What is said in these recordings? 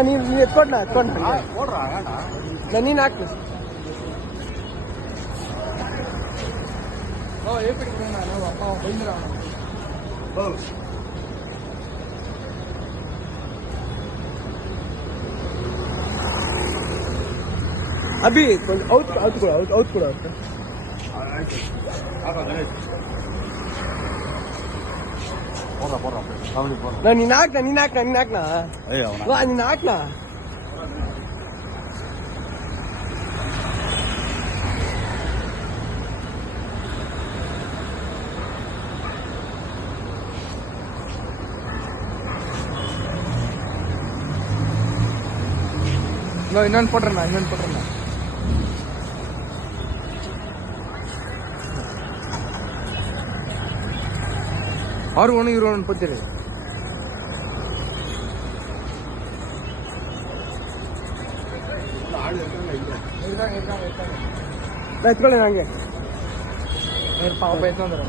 ನೀನು ಎತ್ಕೊಂಡ ನೀನು ಹಾಕ್ತೀನಿ ಅಭಿ ಔಟ್ ಕೂಡ ನೀನ್ ಹಾಕ್ನಾ ಇನ್ನೊಂದು ಕೊಟ್ರಣ್ಣ ಅವ್ರು ಒಣ ಇವ್ರು ಪತ್ತೀರಿ ಎತ್ಕೊಳ್ಳಿ ಹಂಗೆ ಪಾಪ ಎತ್ತಂದ್ರ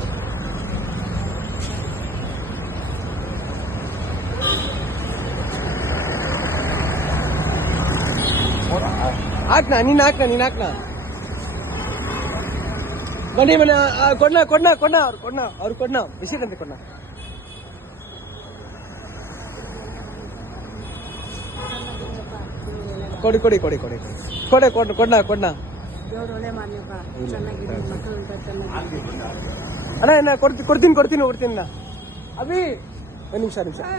ನೀನ್ ಹಾಕ್ನಾ ಬನ್ನಿ ಮನೆ ಕೊಡ್ನ ಅವ್ರು ಕೊಡ್ನ ಬಿಸಿರಂತೆ ಕೊಡ್ನ ಕೊಡ್ನ ಅಣ್ಣ ಕೊಡ್ತೀನಿ ಅಭಿ ಒಂದು ನಿಮಿಷ